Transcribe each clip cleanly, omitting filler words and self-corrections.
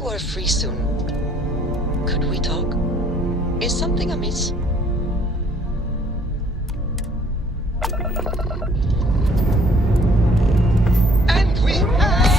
you are free soon, could we talk? Is something amiss? And we have...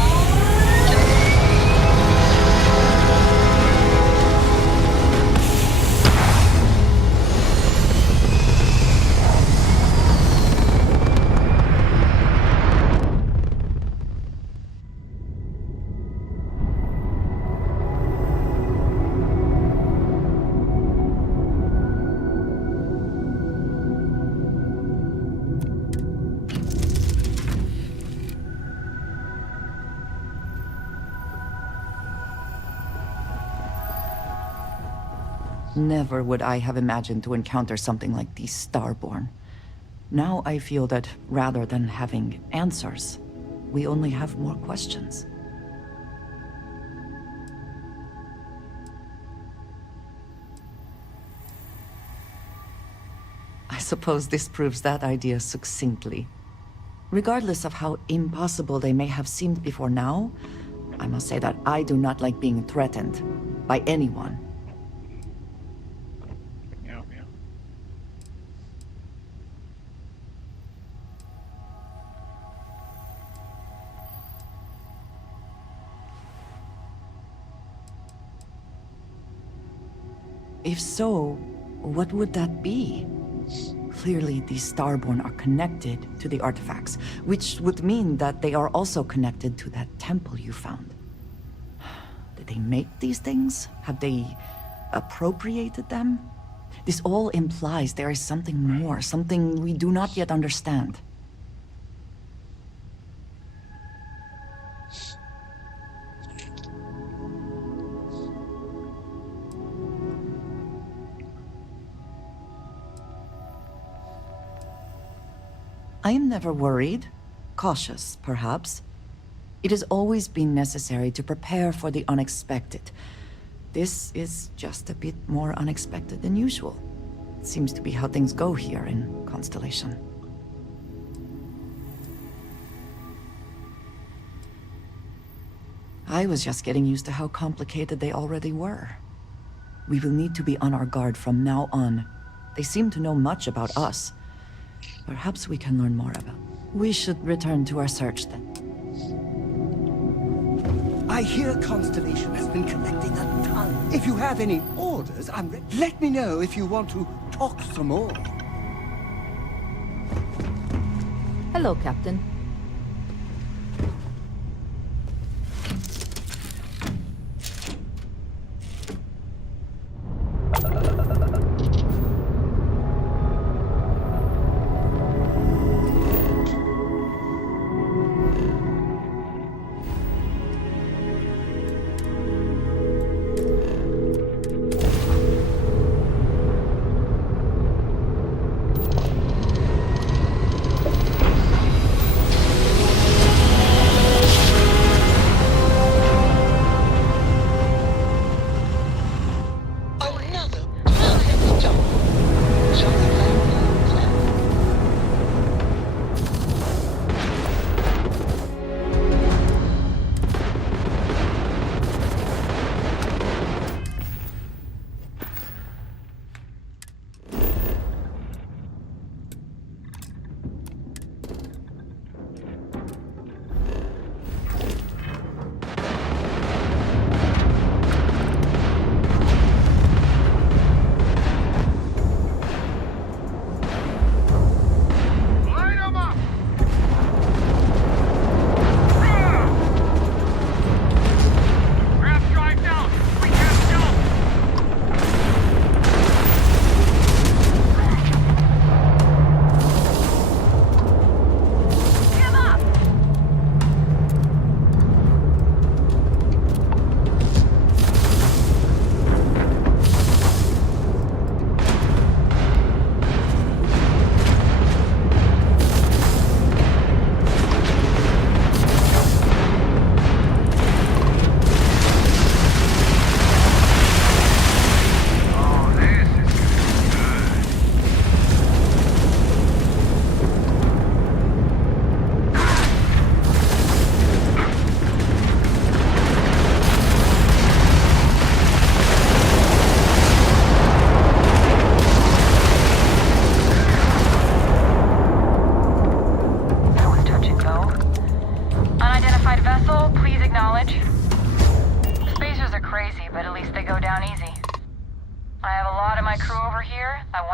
Never would I have imagined to encounter something like these Starborn. Now I feel that rather than having answers, we only have more questions. I suppose this proves that idea succinctly. Regardless of how impossible they may have seemed before now, I must say that I do not like being threatened by anyone. Yeah, yeah. If so, what would that be? Clearly, these Starborn are connected to the artifacts, which would mean that they are also connected to that temple you found. Did they make these things? Have they appropriated them? This all implies there is something more, something we do not yet understand. I am never worried. Cautious, perhaps. It has always been necessary to prepare for the unexpected. This is just a bit more unexpected than usual. It seems to be how things go here in Constellation. I was just getting used to how complicated they already were. We will need to be on our guard from now on. They seem to know much about us. Perhaps we can learn more about. We should return to our search then. I hear Constellation has been collecting a ton. If you have any orders, I'm ready. Let me know if you want to talk some more. Hello, Captain.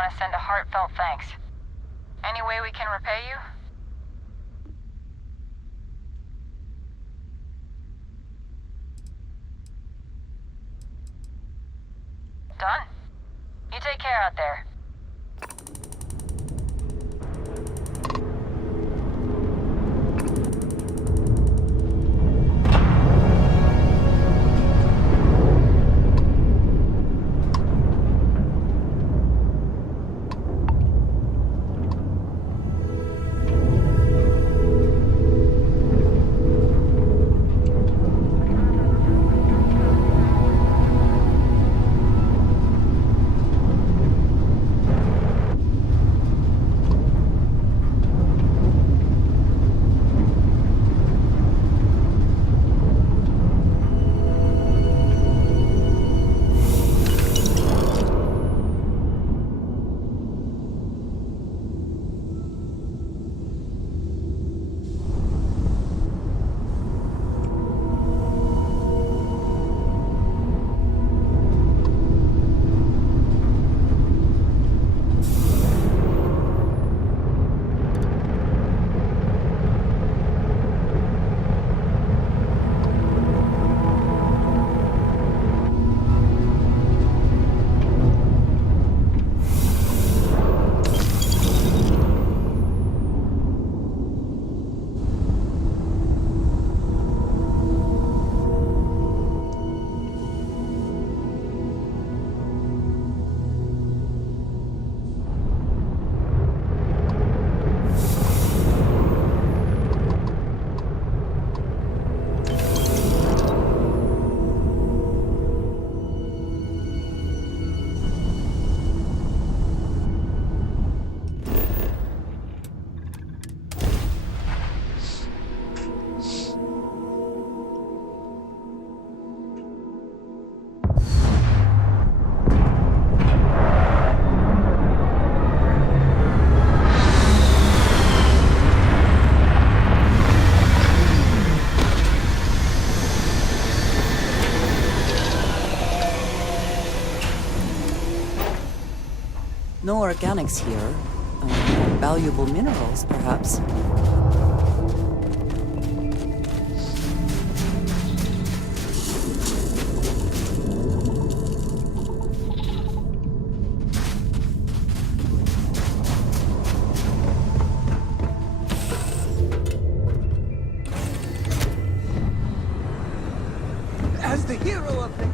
want to send a heartfelt thanks. Any way we can repay you? Done? You take care out there. No organics here. Valuable minerals, perhaps. As the hero of the...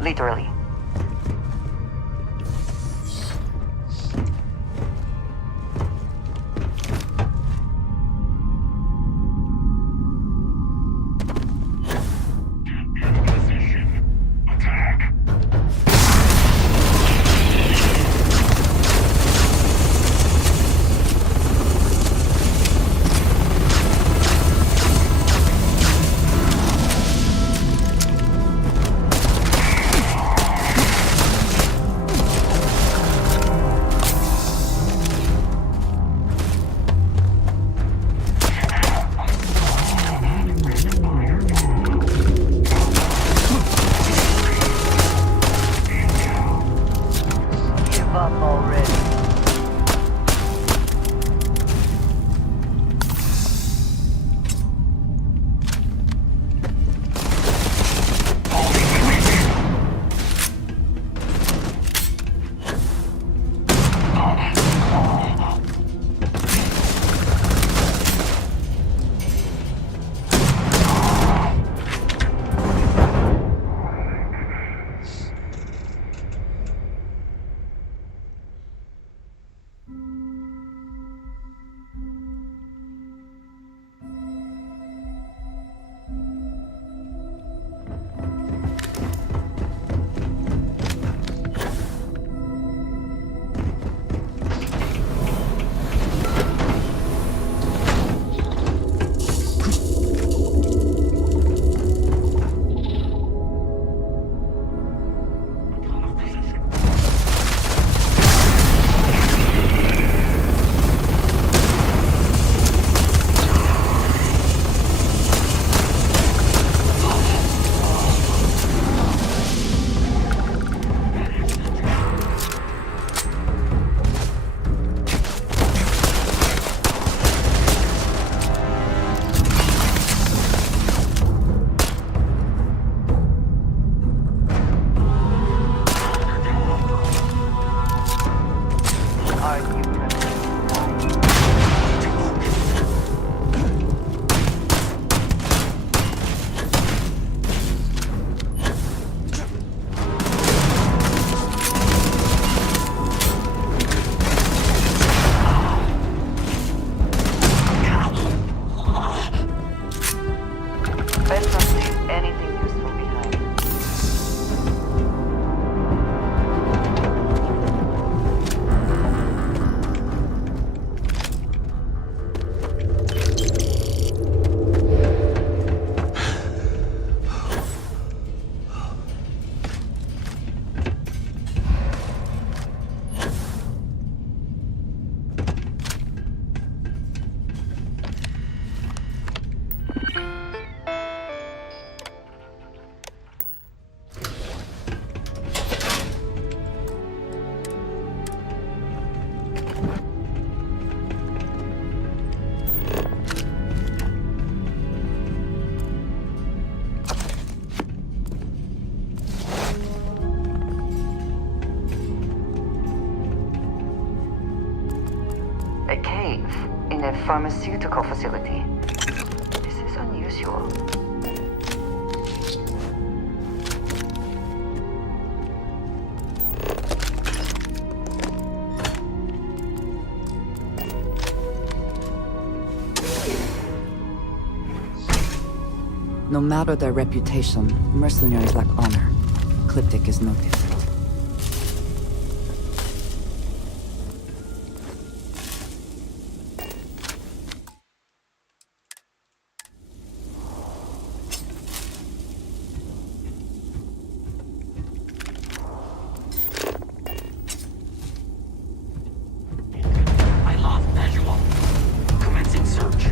Literally. Give up already. Are you prepared to die? Best not to leave anything useful behind. A cave in a pharmaceutical facility. This is unusual. No matter their reputation, mercenaries lack honor. Cryptic is no different. I lost visual. Commencing search.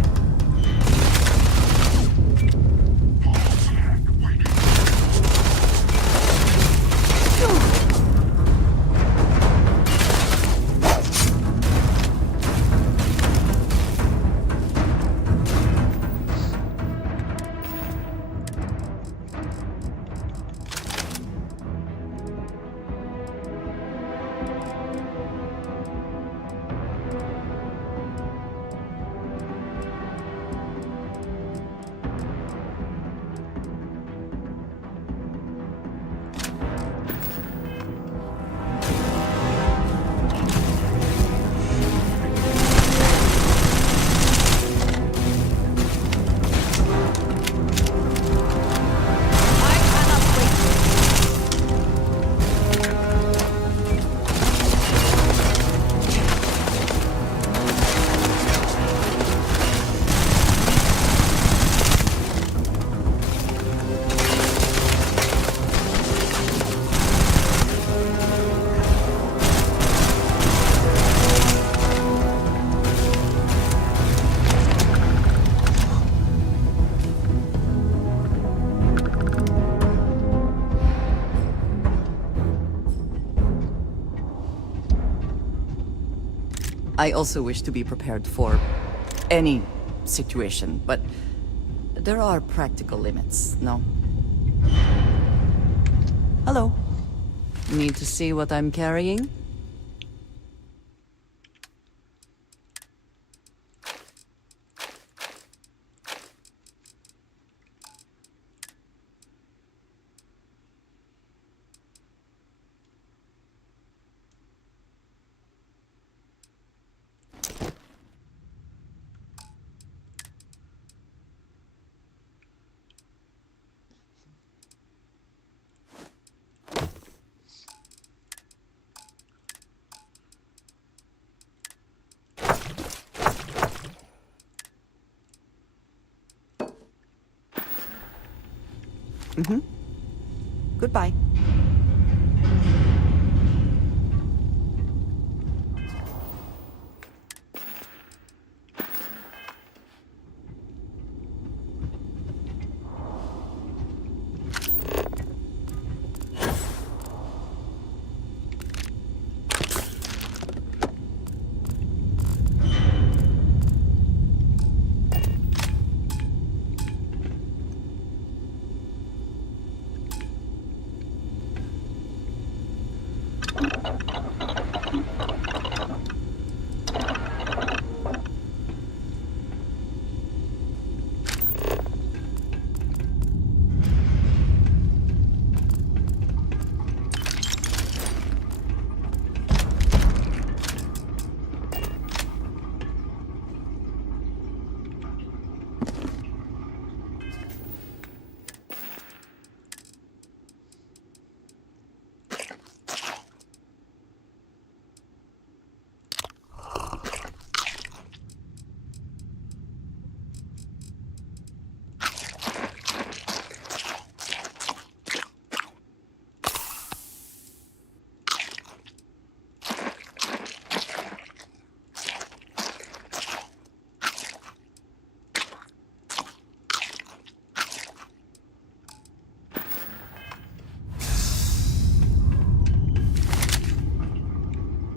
I also wish to be prepared for any situation, but there are practical limits, no? Hello. Need to see what I'm carrying? Goodbye.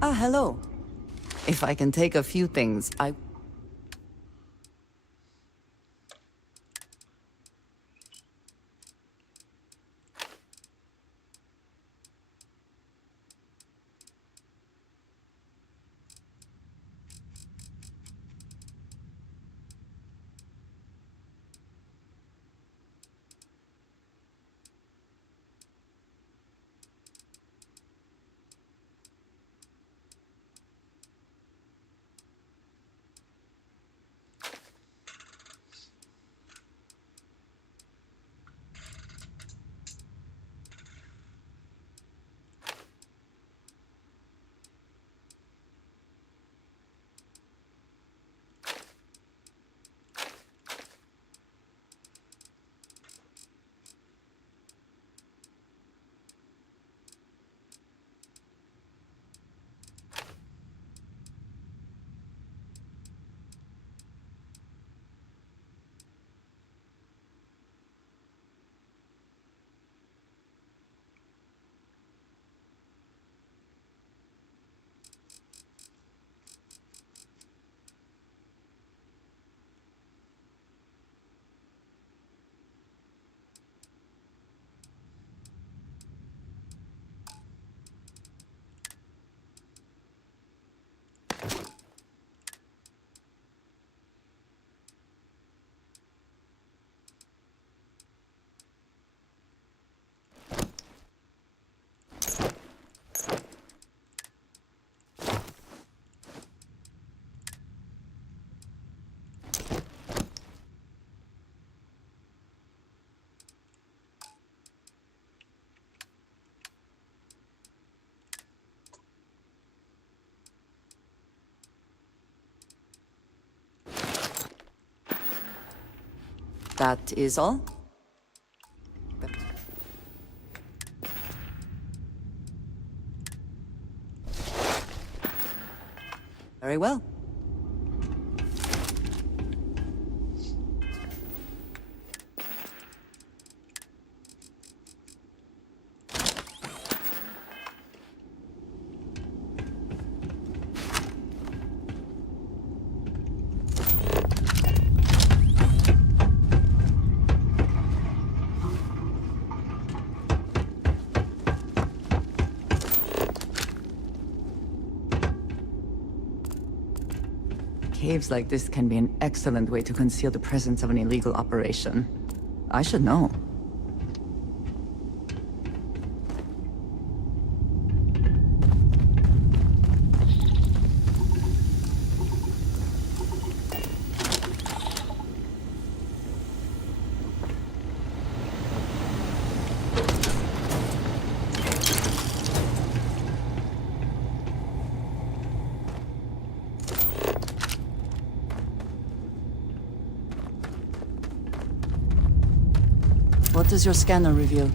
Ah, hello. If I can take a few things, I... That is all? Very well. Caves like this can be an excellent way to conceal the presence of an illegal operation. I should know. What does your scanner reveal?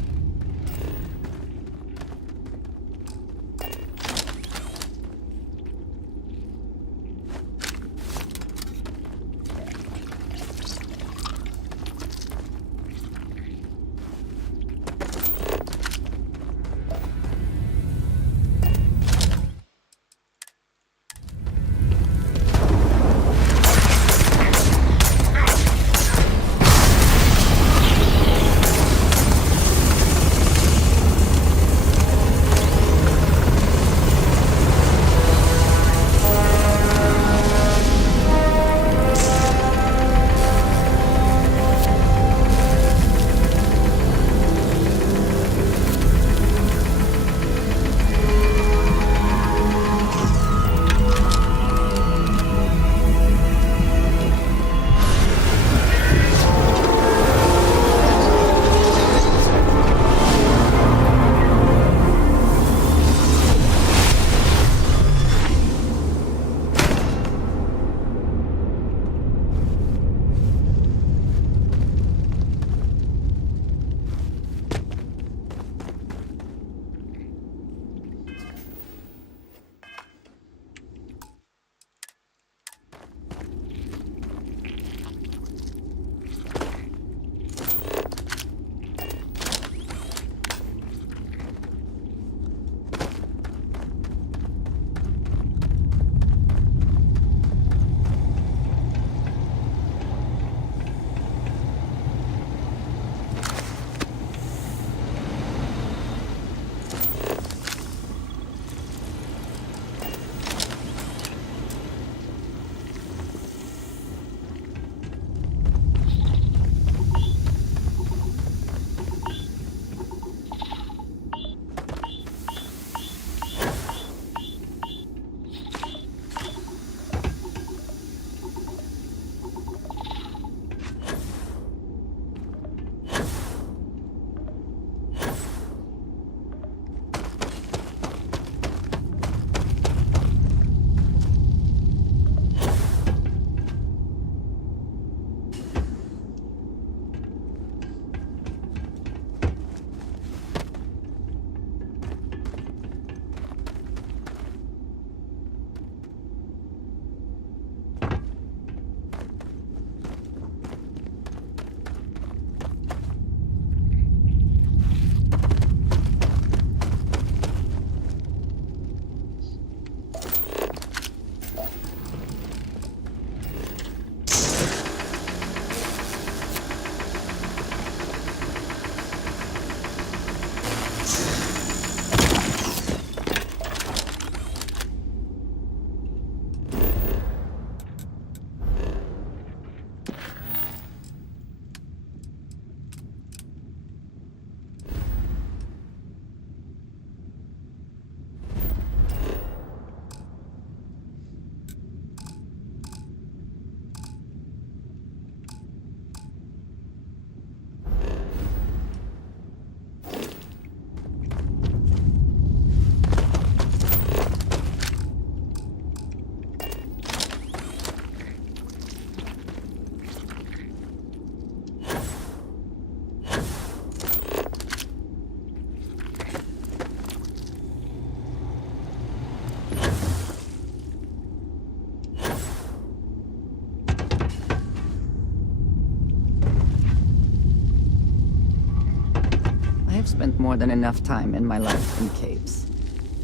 I've spent more than enough time in my life in caves.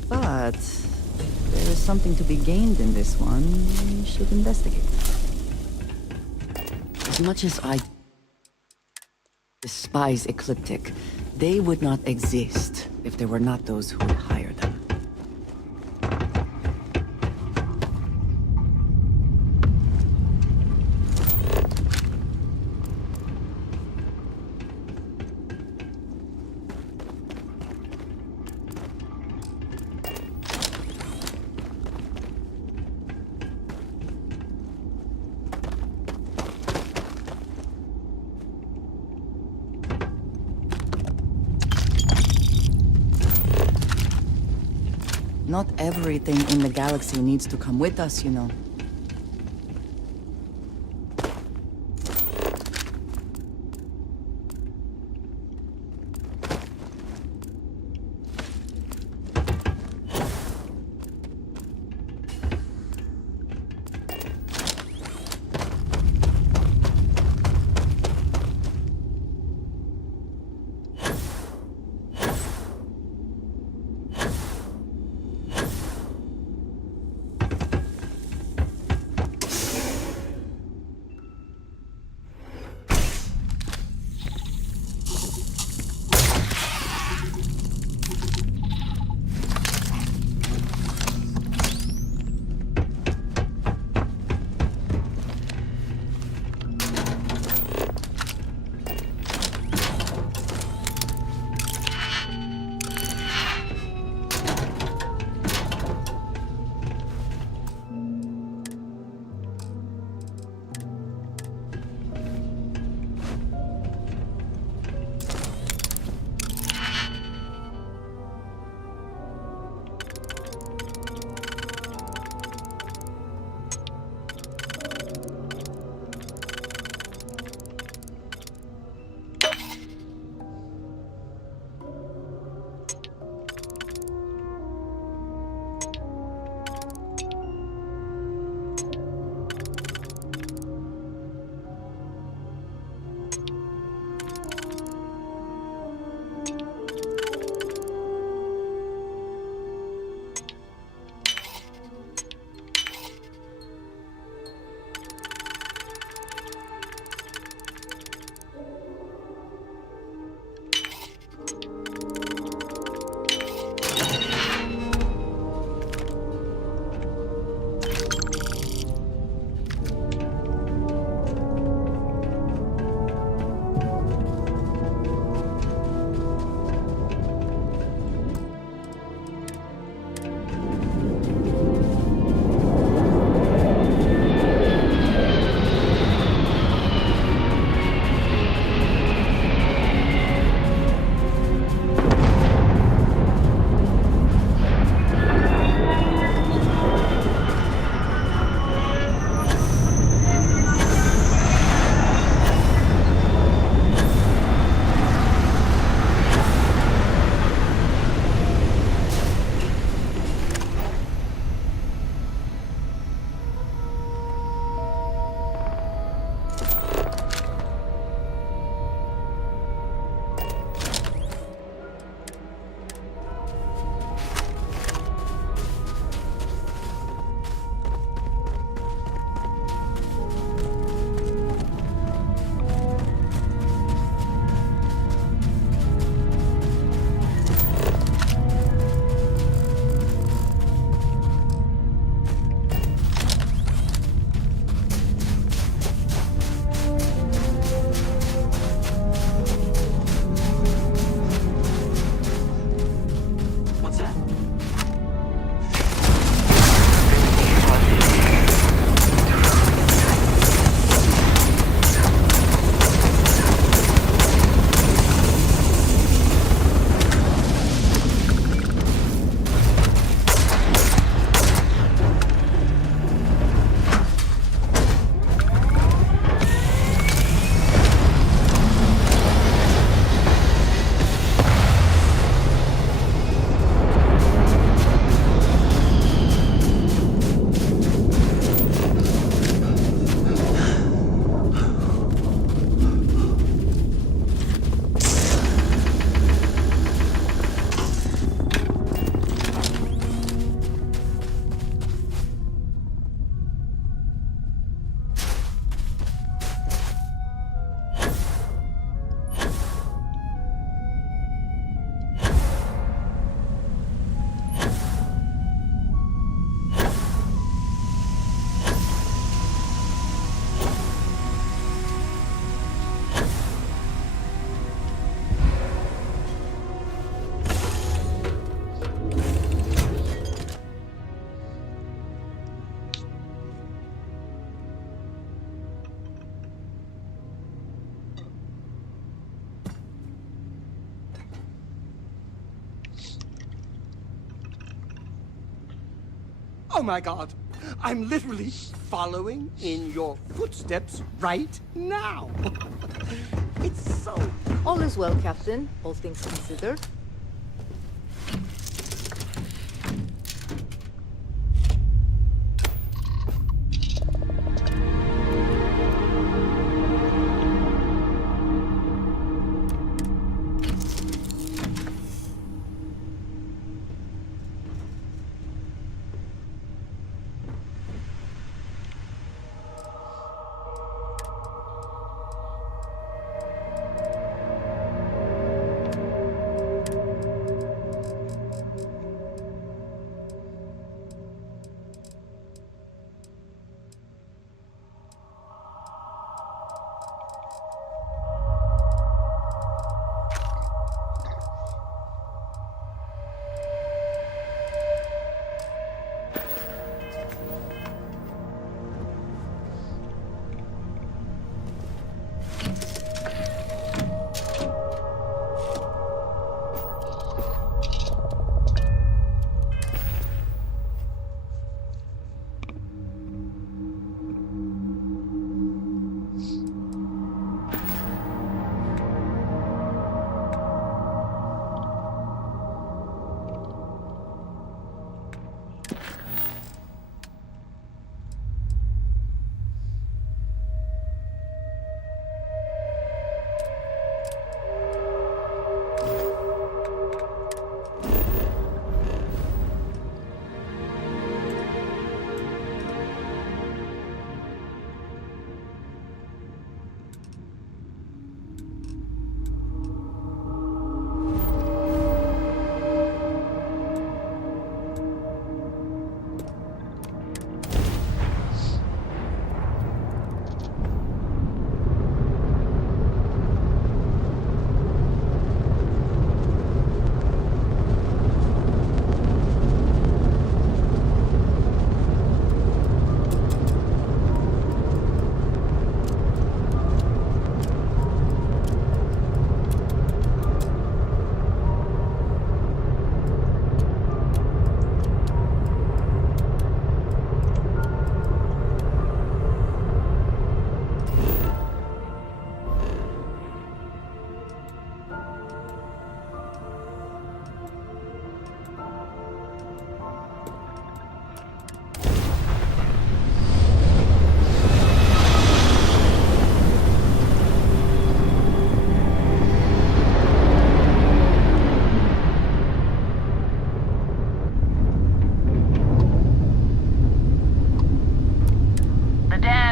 But there is something to be gained in this one. We should investigate. As much as I despise Ecliptic, they would not exist if there were not those who would hire them. Not everything in the galaxy needs to come with us, you know. Oh my god! I'm literally following in your footsteps right now! It's so... All is well, Captain, all things considered.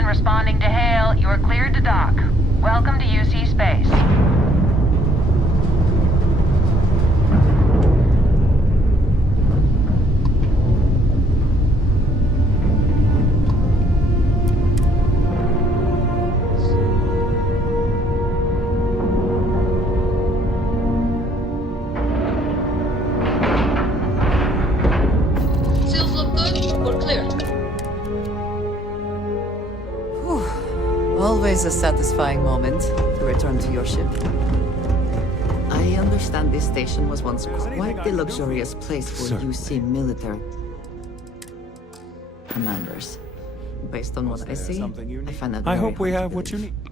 Responding to hail, you are cleared to dock. Welcome to UC Space. Seals look good. We're clear. Always a satisfying moment to return to your ship. I understand this station was once quite the luxurious place for UC military commanders. Based on what I see, I find that I very hope we hard to have what you believe. need.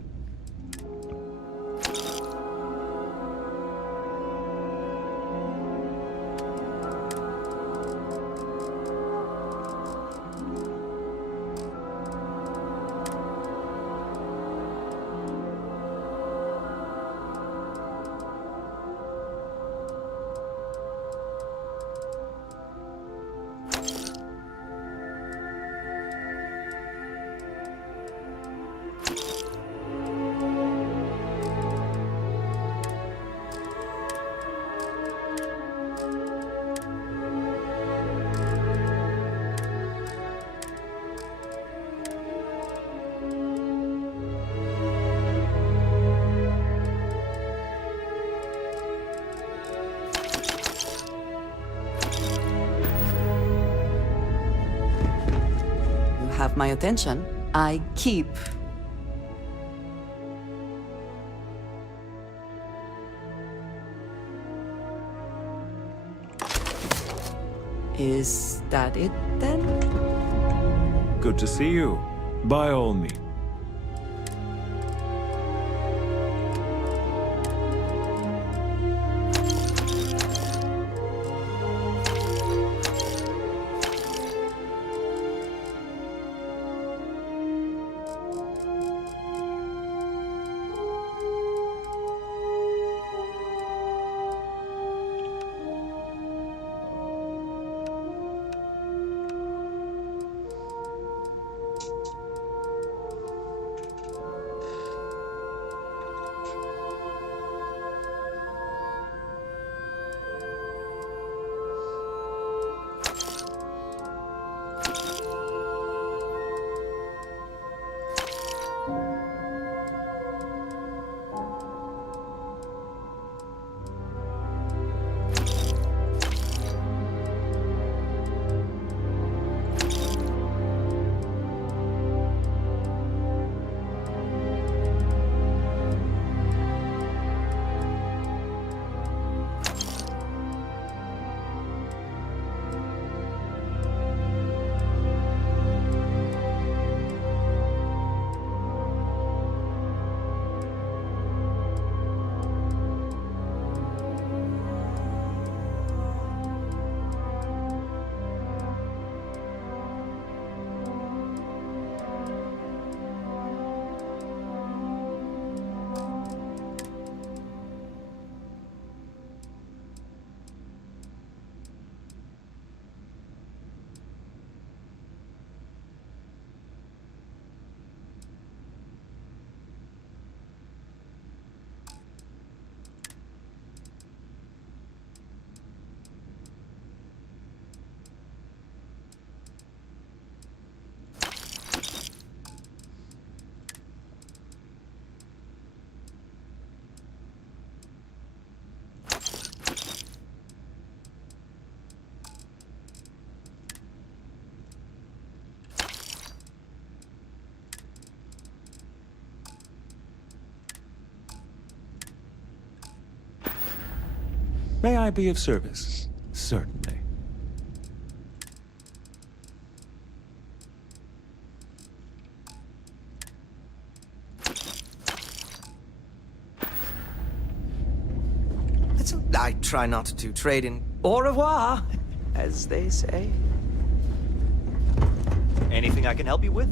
Have my attention. I keep. Is that it then? Good to see you. By all means. May I be of service? Certainly. I try not to trade in au revoir, as they say. Anything I can help you with?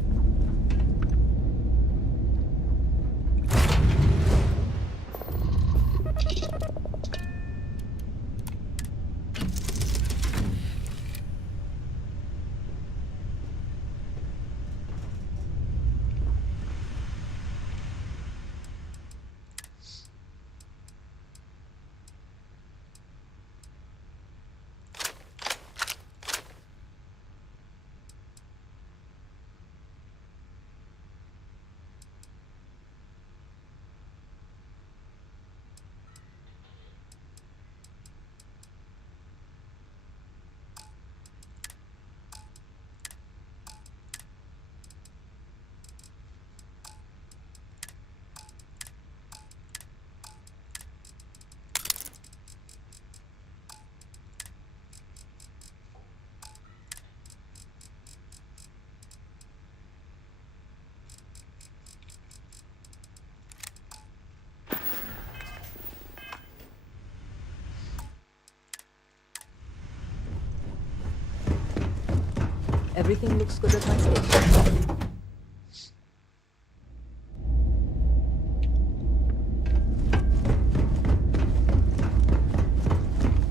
Everything looks good at my station.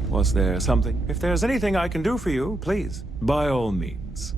Was there something? If there's anything I can do for you, please, by all means.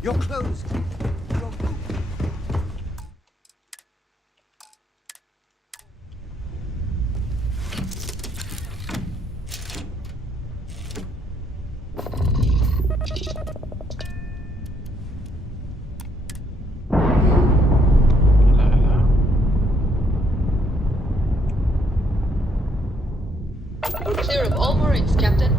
Your clothes clean. Your boots. We're clear of all moorings, Captain.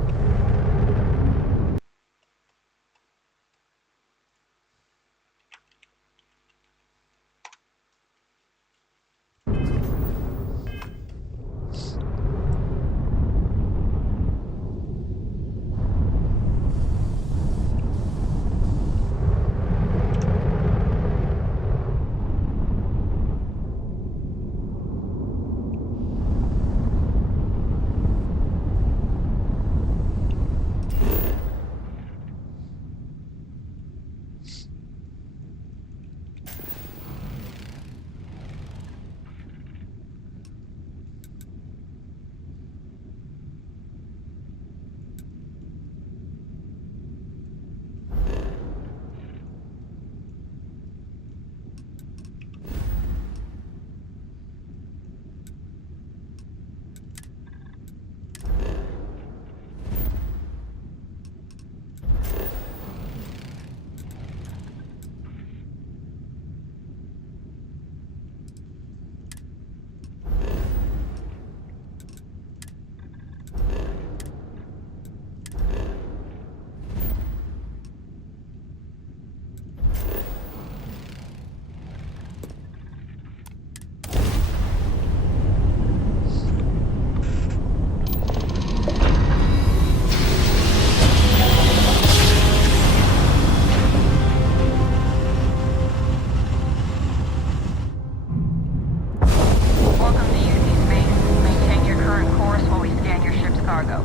Welcome to UC Space. Maintain your current course while we scan your ship's cargo.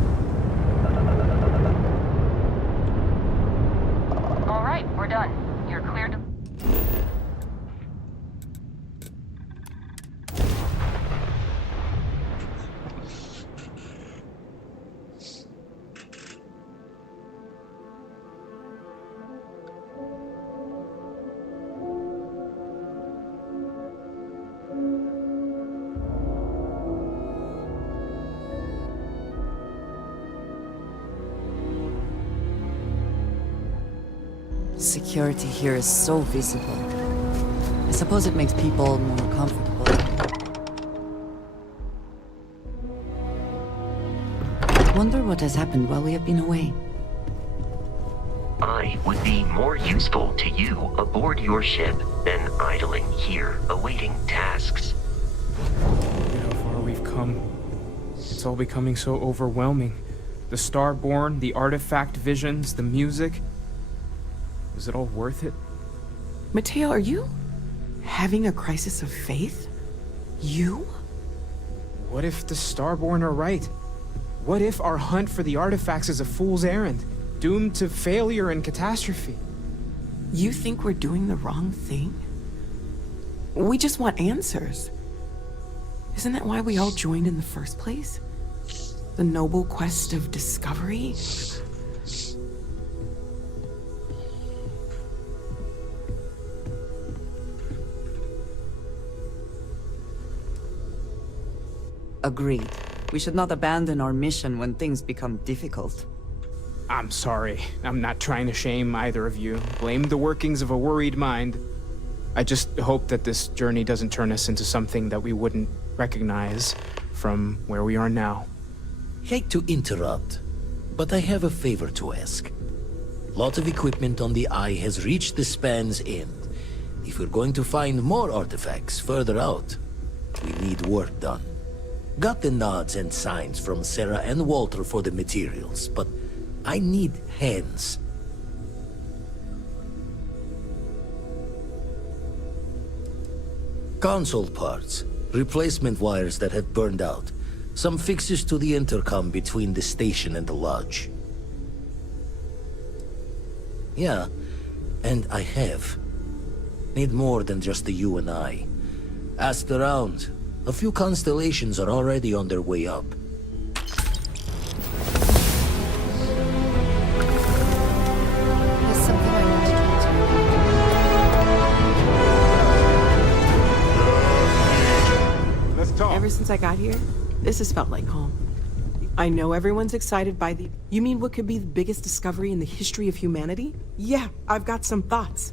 All right, we're done. You're cleared to... Security here is so visible. I suppose it makes people more comfortable. Wonder what has happened while we have been away. I would be more useful to you aboard your ship than idling here, awaiting tasks. Look at how far we've come. It's all becoming so overwhelming. The Starborn, the artifact visions, the music. Is it all worth it? Mateo, are you having a crisis of faith? You? What if the Starborn are right? What if our hunt for the artifacts is a fool's errand, doomed to failure and catastrophe? You think we're doing the wrong thing? We just want answers. Isn't that why we all joined in the first place? The noble quest of discovery? Agreed. We should not abandon our mission when things become difficult. I'm sorry. I'm not trying to shame either of you. Blame the workings of a worried mind. I just hope that this journey doesn't turn us into something that we wouldn't recognize from where we are now. Hate to interrupt, but I have a favor to ask. Lot of equipment on the Eye has reached the span's end. If we're going to find more artifacts further out, we need work done. Got the nods and signs from Sarah and Walter for the materials, but I need hands. Console parts, replacement wires that had burned out, some fixes to the intercom between the station and the lodge. Yeah, and I have. Need more than just the you and I. Asked around. A few constellations are already on their way up. There's something I want to talk to you about. I got here, this has felt like home. I know everyone's excited by the... You mean what could be the biggest discovery in the history of humanity? Yeah, I've got some thoughts.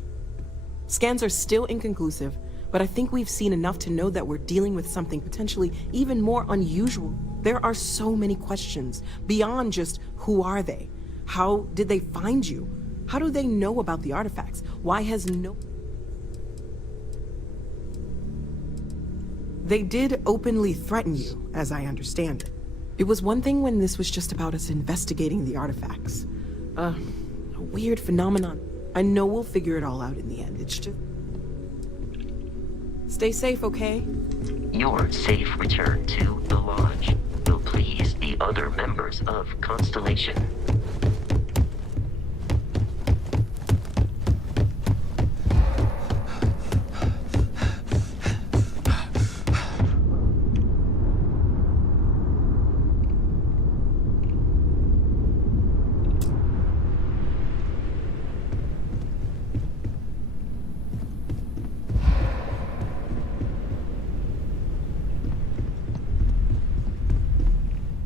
Scans are still inconclusive, but I think we've seen enough to know that we're dealing with something potentially even more unusual. There are so many questions, beyond just who are they? How did they find you? How do they know about the artifacts? Why has no... They did openly threaten you, as I understand it. It was one thing when this was just about us investigating the artifacts. A weird phenomenon. I know we'll figure it all out in the end. It's just... Stay safe, okay? Your safe return to the lodge will please the other members of Constellation.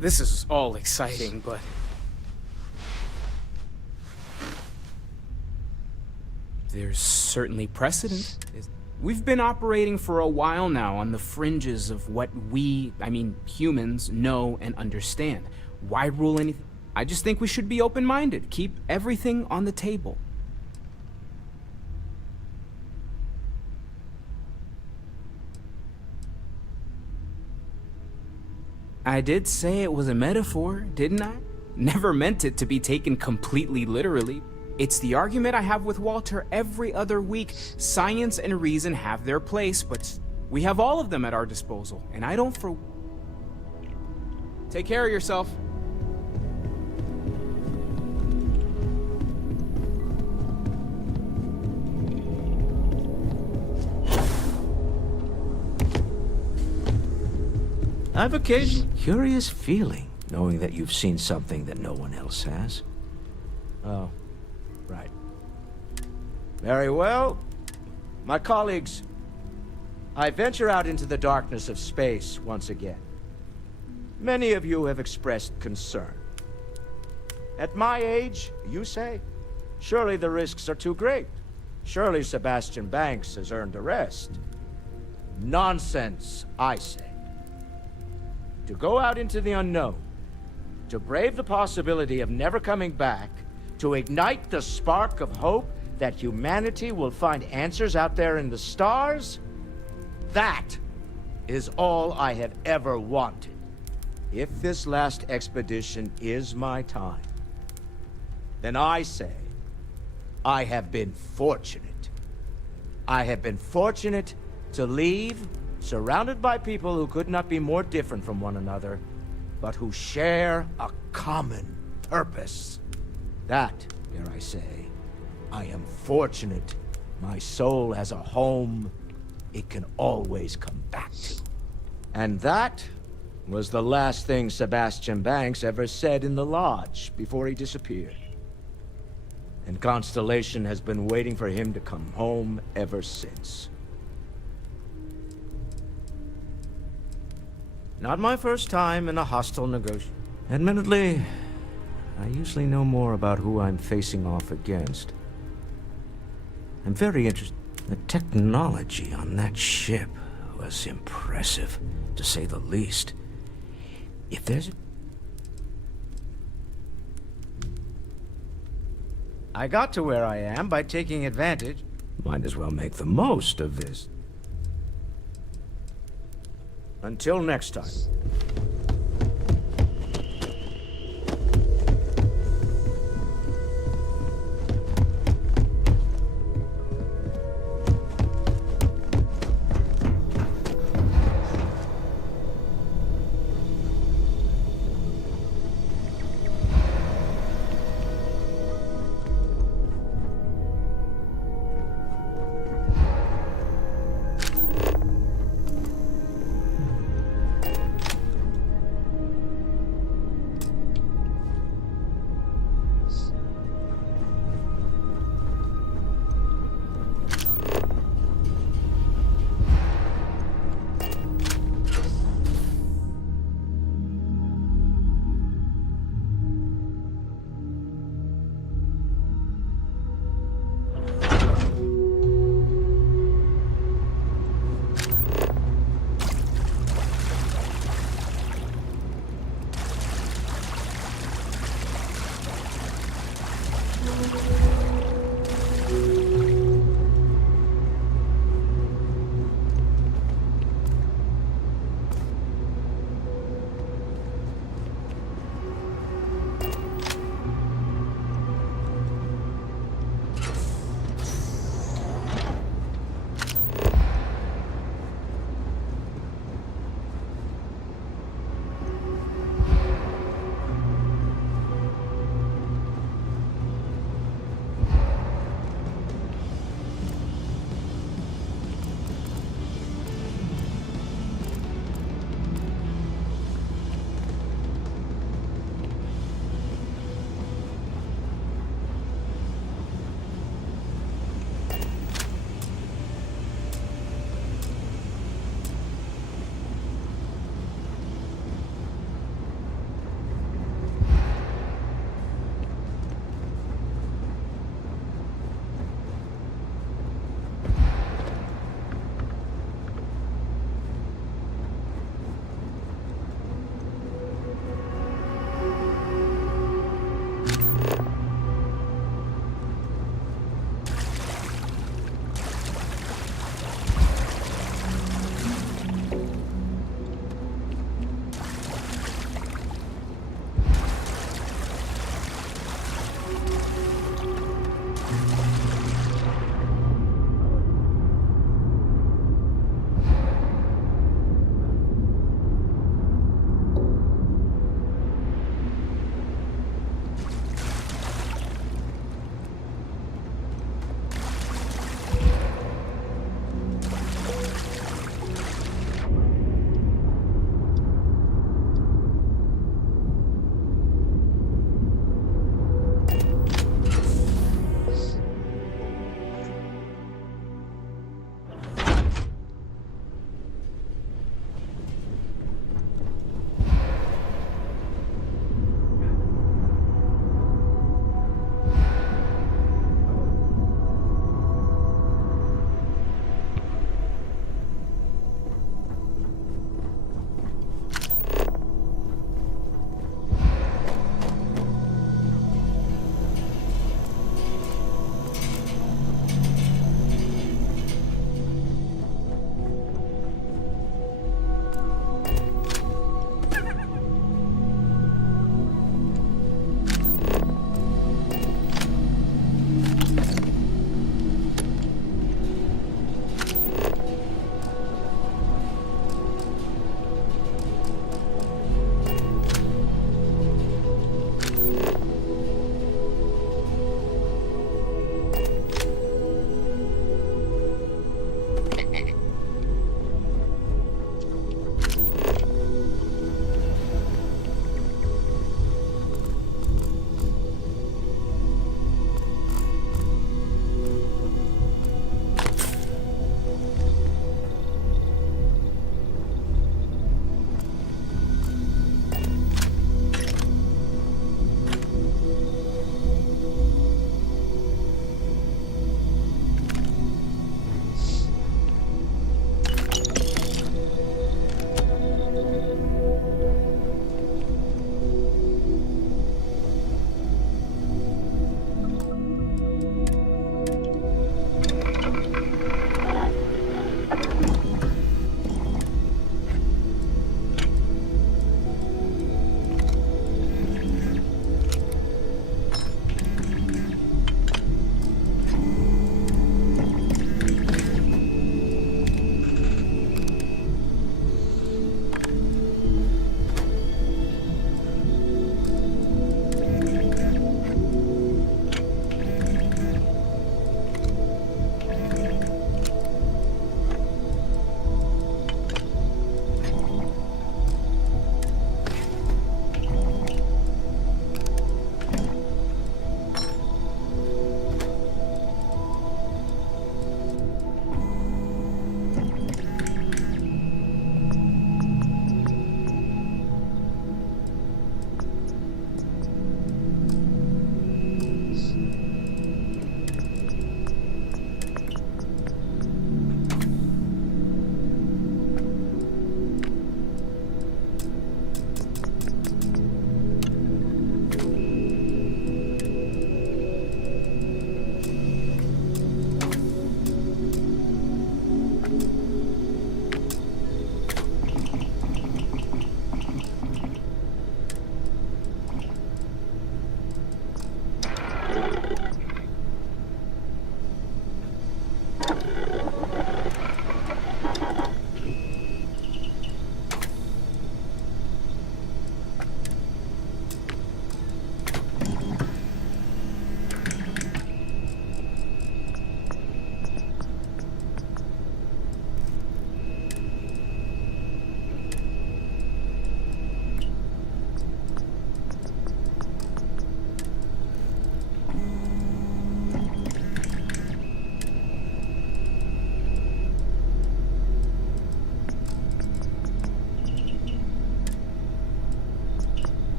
This is all exciting, but... There's certainly precedent. We've been operating for a while now on the fringes of what we, humans, know and understand. Why rule anything? I just think we should be open-minded. Keep everything on the table. I did say it was a metaphor, didn't I? Never meant it to be taken completely literally. It's the argument I have with Walter every other week. Science and reason have their place, but we have all of them at our disposal, and I don't for... Take care of yourself. I've occasionally curious feeling, knowing that you've seen something that no one else has. Oh, right. Very well. My colleagues, I venture out into the darkness of space once again. Many of you have expressed concern. At my age, you say, surely the risks are too great. Surely Sebastian Banks has earned a rest. Nonsense, I say. To go out into the unknown, to brave the possibility of never coming back, to ignite the spark of hope that humanity will find answers out there in the stars, that is all I have ever wanted. If this last expedition is my time, then I say, I have been fortunate. I have been fortunate to leave surrounded by people who could not be more different from one another, but who share a common purpose. That, dare I say, I am fortunate my soul has a home it can always come back to. And that was the last thing Sebastian Banks ever said in the lodge before he disappeared. And Constellation has been waiting for him to come home ever since. Not my first time in a hostile negotiation. Admittedly, I usually know more about who I'm facing off against. I'm very interested. The technology on that ship was impressive, to say the least. If there's a... I got to where I am by taking advantage. Might as well make the most of this. Until next time.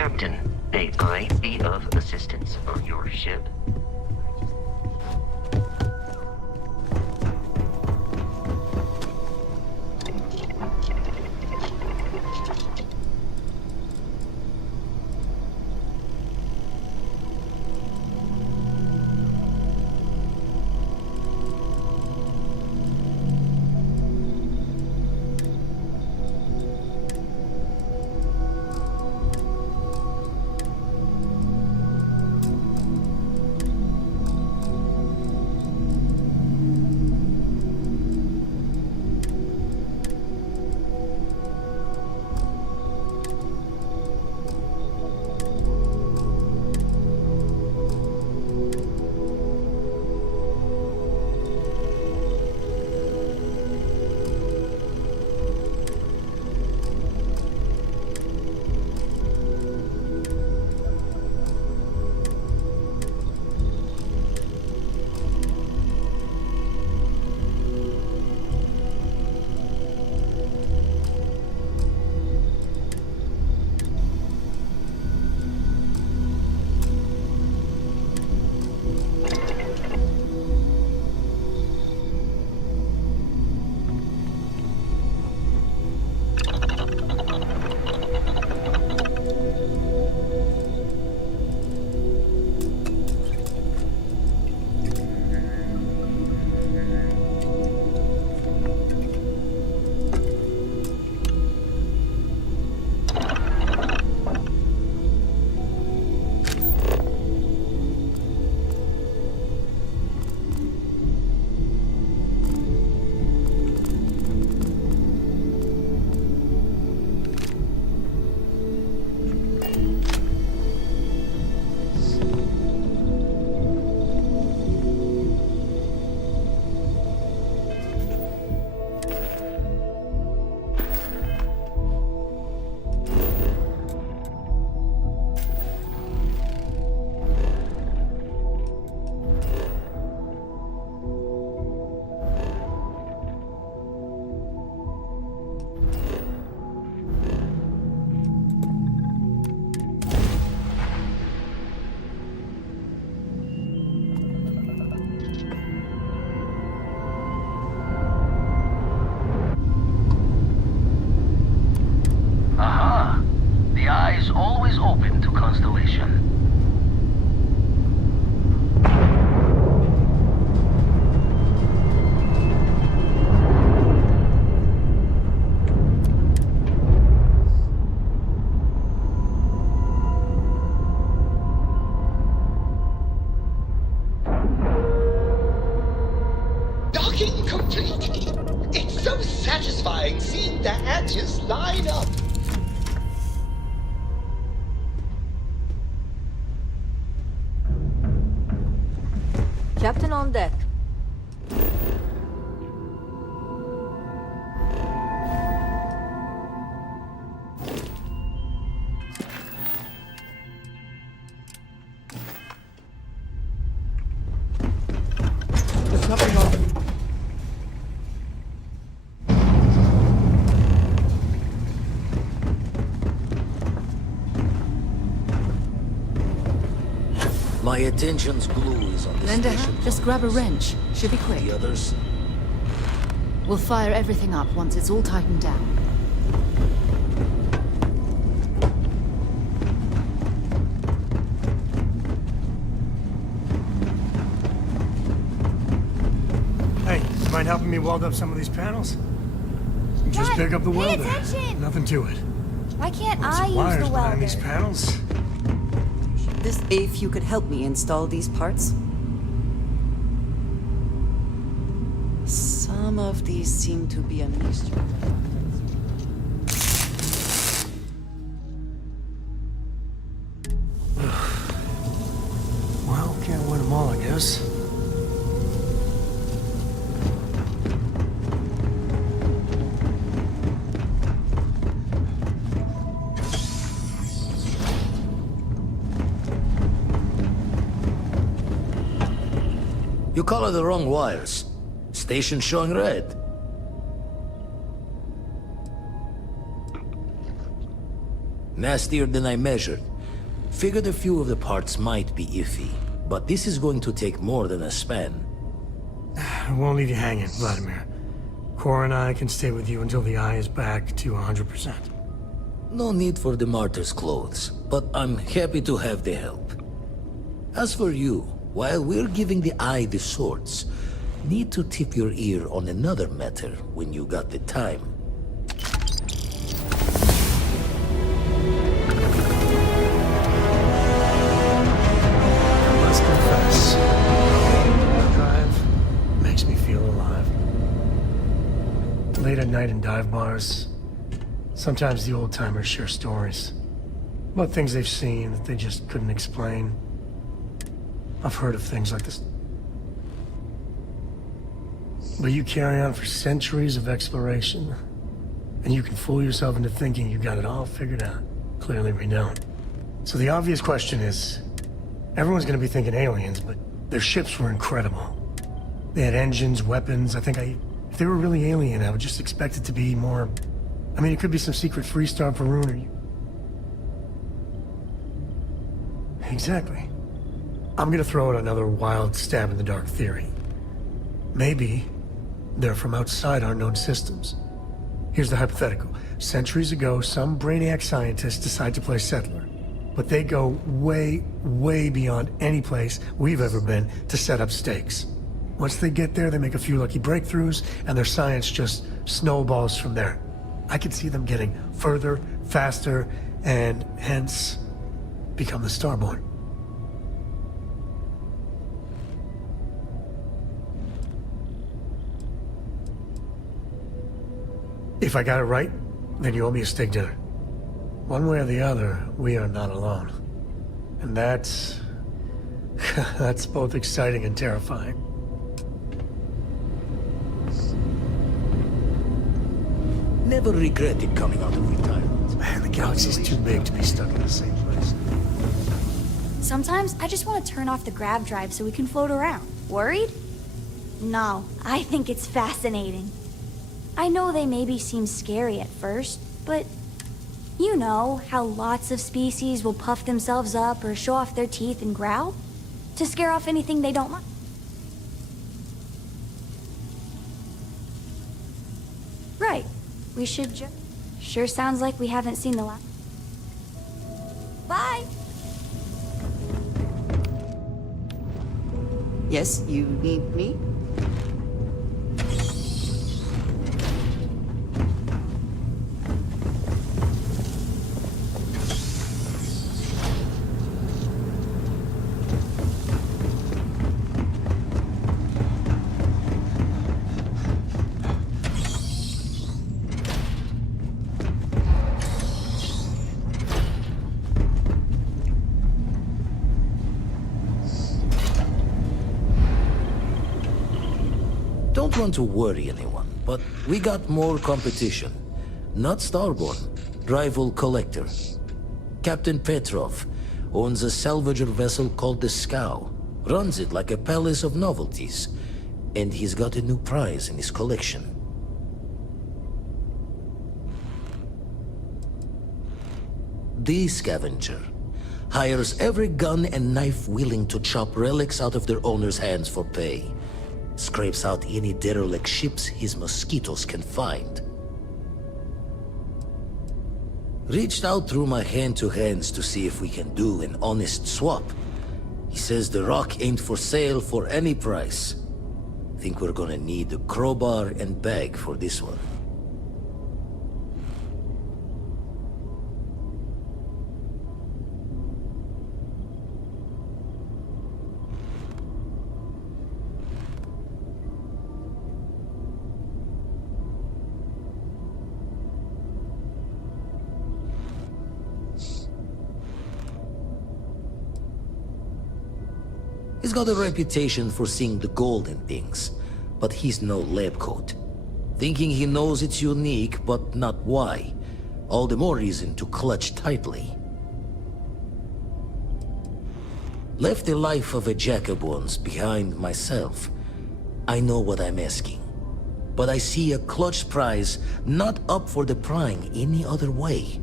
Captain, may I be of assistance on your ship? Captain on deck. My attention's glue is on the Lend a station. hand? Just grab a wrench. Should be quick. The others? We'll fire everything up once it's all tightened down. Hey, do you mind helping me weld up some of these panels? Just pick up the welder. Nothing to it. Why can't Want I some use wires the behind welder? these panels? If you could help me install these parts. Some of these seem to be a mixture. Well, can't win them all, I guess. You color the wrong wires. Station showing red. Nastier than I measured. Figured a few of the parts might be iffy, but this is going to take more than a span. I won't leave you hanging, Vladimir. Cora and I can stay with you until the eye is back to 100%. No need for the martyr's clothes, but I'm happy to have the help. As for you, while we're giving the eye the swords, need to tip your ear on another matter when you got the time. I must confess, drive makes me feel alive. Late at night in dive bars, sometimes the old-timers share stories about things they've seen that they just couldn't explain. I've heard of things like this. But you carry on for centuries of exploration, and you can fool yourself into thinking you got it all figured out. Clearly we don't. So the obvious question is, everyone's gonna be thinking aliens, but their ships were incredible. They had engines, weapons. If they were really alien, I would just expect it to be more... I mean, it could be some secret Freestar Varun or you... Exactly. I'm gonna throw out another wild stab in the dark theory. Maybe they're from outside our known systems. Here's the hypothetical. Centuries ago, some brainiac scientists decide to play settler. But they go way, way beyond any place we've ever been to set up stakes. Once they get there, they make a few lucky breakthroughs, and their science just snowballs from there. I could see them getting further, faster, and hence become the Starborn. If I got it right, then you owe me a steak dinner. One way or the other, we are not alone. And that's... that's both exciting and terrifying. Never regretted coming out of retirement. Man, the galaxy's too big to be stuck in the same place. Sometimes I just want to turn off the grav drive so we can float around. Worried? No, I think it's fascinating. I know they maybe seem scary at first, but you know how lots of species will puff themselves up or show off their teeth and growl to scare off anything they don't like. Right. We should Sure sounds like we haven't seen the last. Bye! Yes, you need me? Don't want to worry anyone, but we got more competition. Not Starborn, rival collector. Captain Petrov owns a salvager vessel called the Scow. Runs it like a palace of novelties. And he's got a new prize in his collection. The Scavenger. hires every gun and knife willing to chop relics out of their owner's hands for pay. Scrapes out any derelict ships his mosquitoes can find. Reached out through my hand-to-hands to see if we can do an honest swap. He says the rock ain't for sale for any price. Think we're gonna need a crowbar and bag for this one. He's got a reputation for seeing the gold in things, but he's no lab coat. Thinking he knows it's unique, but not why. All the more reason to clutch tightly. Left the life of a jacob once behind myself. I know what I'm asking. But I see a clutch prize not up for the prying any other way.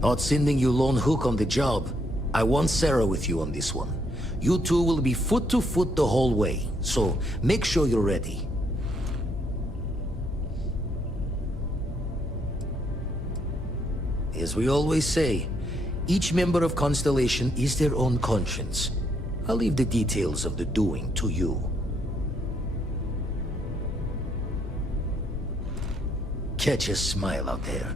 Not sending you lone hook on the job. I want Sarah with you on this one. You two will be foot to foot the whole way, so make sure you're ready. As we always say, each member of Constellation is their own conscience. I'll leave the details of the doing to you. Catch a smile out there.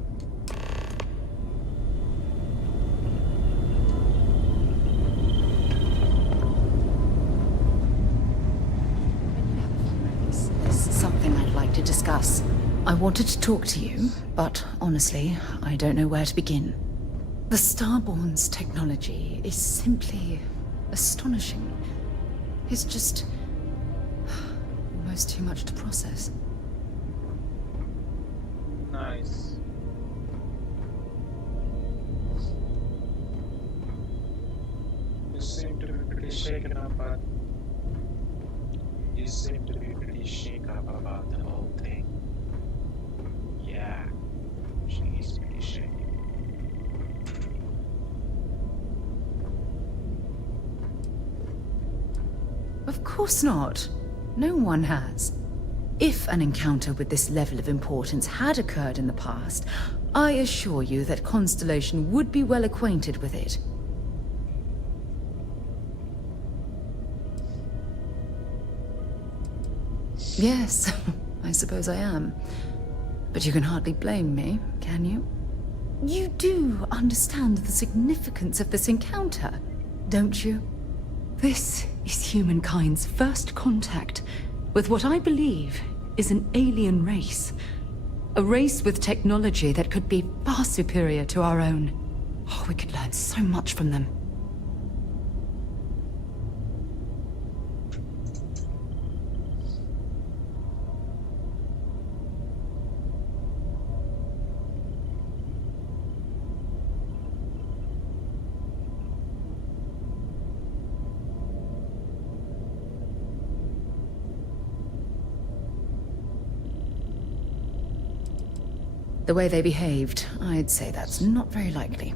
Something I'd like to discuss. I wanted to talk to you, but honestly, I don't know where to begin. The Starborn's technology is simply astonishing. It's just almost too much to process. Nice. You seem to be pretty shaken up, but you seem to be pretty shaken up about the whole thing. Yeah, she's pretty shaken. Of course not. No one has. If an encounter with this level of importance had occurred in the past, I assure you that Constellation would be well acquainted with it. Yes, I suppose I am. But you can hardly blame me, can you? You do understand the significance of this encounter, don't you? This is humankind's first contact with what I believe is an alien race. A race with technology that could be far superior to our own. Oh, we could learn so much from them. The way they behaved, I'd say that's not very likely.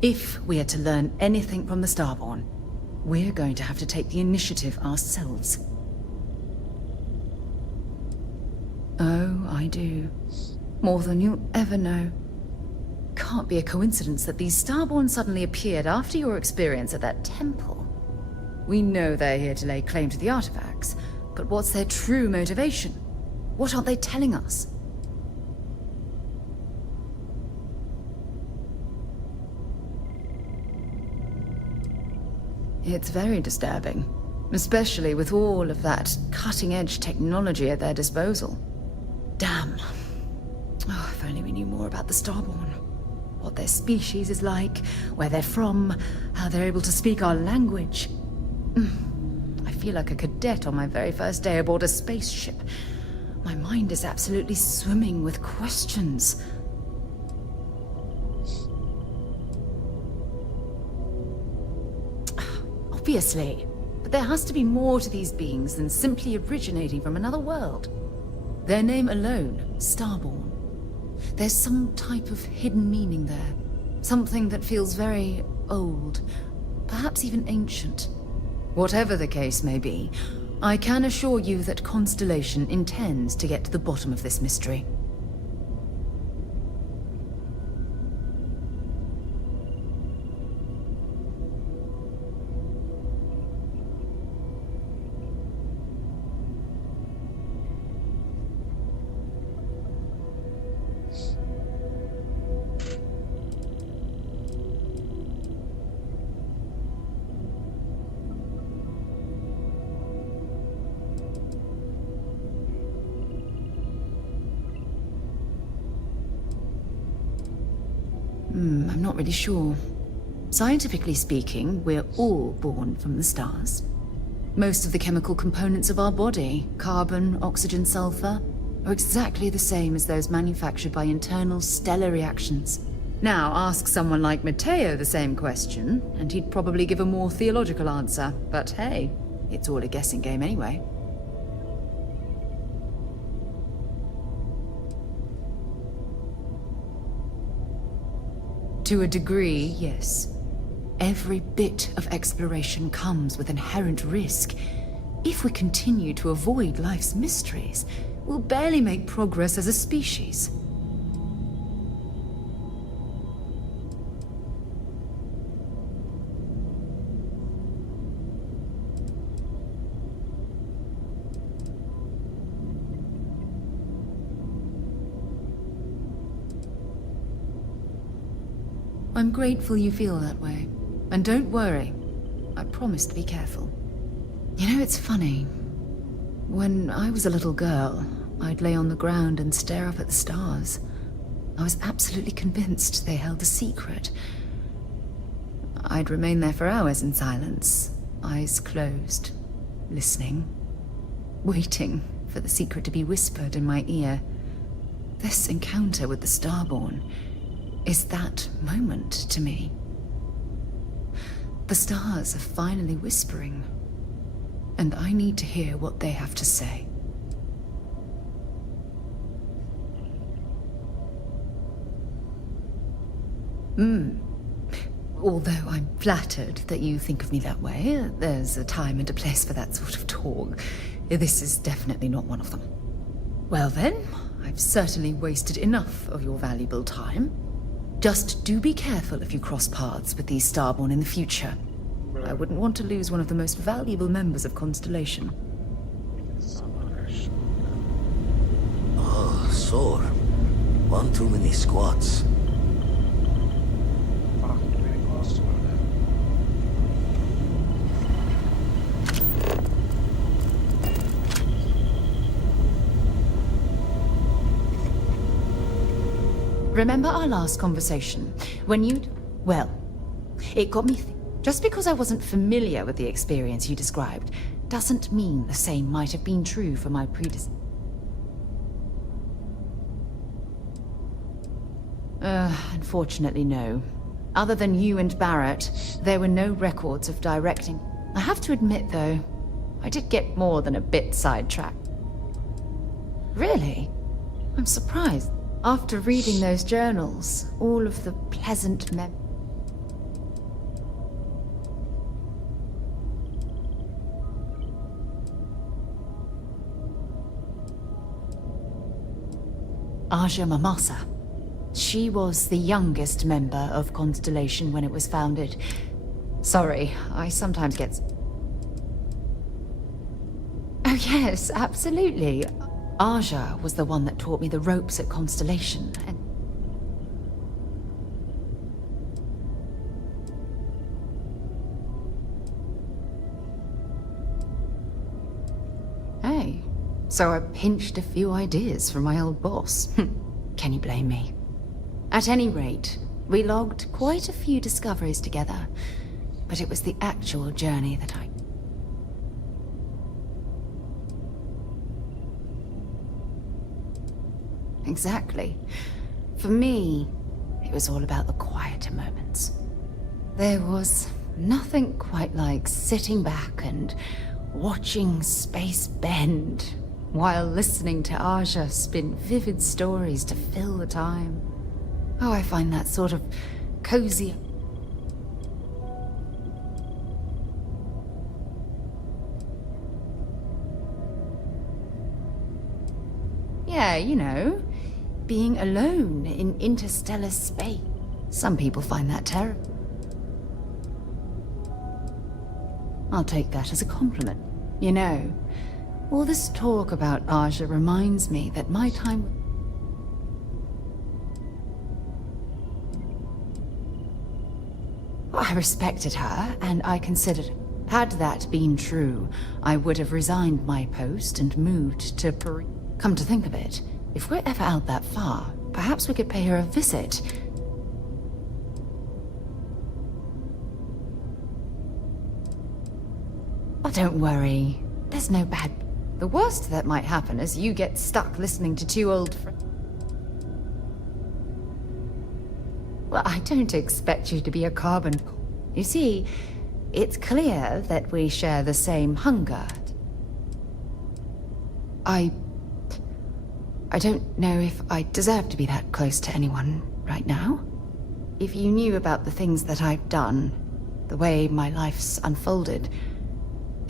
If we are to learn anything from the Starborn, we're going to have to take the initiative ourselves. Oh, I do. More than you'll ever know. Can't be a coincidence that these Starborn suddenly appeared after your experience at that temple. We know they're here to lay claim to the artifacts, but what's their true motivation? What aren't they telling us? It's very disturbing, especially with all of that cutting-edge technology at their disposal. Damn. Oh, if only we knew more about the Starborn. What their species is like, where they're from, how they're able to speak our language. I feel like a cadet on my very first day aboard a spaceship. My mind is absolutely swimming with questions. Obviously, but there has to be more to these beings than simply originating from another world. Their name alone, Starborn. There's some type of hidden meaning there. Something that feels very old, perhaps even ancient. Whatever the case may be, I can assure you that Constellation intends to get to the bottom of this mystery. I'm not really sure. Scientifically speaking, we're all born from the stars. Most of the chemical components of our body, carbon, oxygen, sulfur, are exactly the same as those manufactured by internal stellar reactions. Now, ask someone like Matteo the same question, and he'd probably give a more theological answer. But hey, it's all a guessing game anyway. To a degree, yes. Every bit of exploration comes with inherent risk. If we continue to avoid life's mysteries, we'll barely make progress as a species. I'm grateful you feel that way. And don't worry, I promise to be careful. You know, it's funny. When I was a little girl, I'd lay on the ground and stare up at the stars. I was absolutely convinced they held a secret. I'd remain there for hours in silence, eyes closed, listening, waiting for the secret to be whispered in my ear. This encounter with the Starborn is that moment to me. The stars are finally whispering, and I need to hear what they have to say. Although I'm flattered that you think of me that way, there's a time and a place for that sort of talk. This is definitely not one of them. Well then, I've certainly wasted enough of your valuable time. Just do be careful if you cross paths with these Starborn in the future. I wouldn't want to lose one of the most valuable members of Constellation. Oh, sore. One too many squats. Remember our last conversation? When you... Well, it got me just because I wasn't familiar with the experience you described, doesn't mean the same might have been true for my predecessor. Unfortunately, no. Other than you and Barrett, there were no records of directing. I have to admit, though, I did get more than a bit sidetracked. Really? I'm surprised. After reading those journals, all of the pleasant Aja Mamasa. She was the youngest member of Constellation when it was founded. Sorry, I sometimes get... Oh yes, absolutely. Aja was the one that taught me the ropes at Constellation, and... Hey, so I pinched a few ideas from my old boss. Can you blame me? At any rate, we logged quite a few discoveries together, but it was the actual journey that I... Exactly. For me, it was all about the quieter moments. There was nothing quite like sitting back and watching space bend while listening to Aja spin vivid stories to fill the time. Oh, I find that sort of cozy. Yeah, you know, being alone in interstellar space. Some people find that terrible. I'll take that as a compliment. You know, all this talk about Aja reminds me that my time... I respected her, and I considered... Had that been true, I would have resigned my post and moved to Paris. Come to think of it, if we're ever out that far, perhaps we could pay her a visit. Oh, don't worry. There's no bad... The worst that might happen is you get stuck listening to two old friends. Well, I don't expect you to be a carbon... You see, it's clear that we share the same hunger. I don't know if I deserve to be that close to anyone right now. If you knew about the things that I've done, the way my life's unfolded,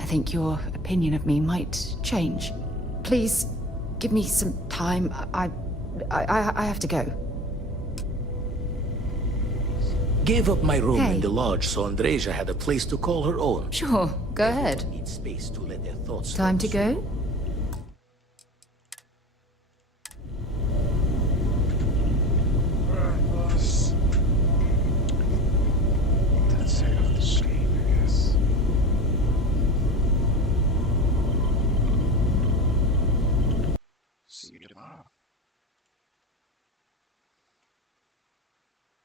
I think your opinion of me might change. Please, give me some time. I have to go. Gave up my room Hey. in the lodge so Andreja had a place to call her own. Sure, go ahead. Need space to let their thoughts Time to go? That's it of the stream, I guess. See you tomorrow.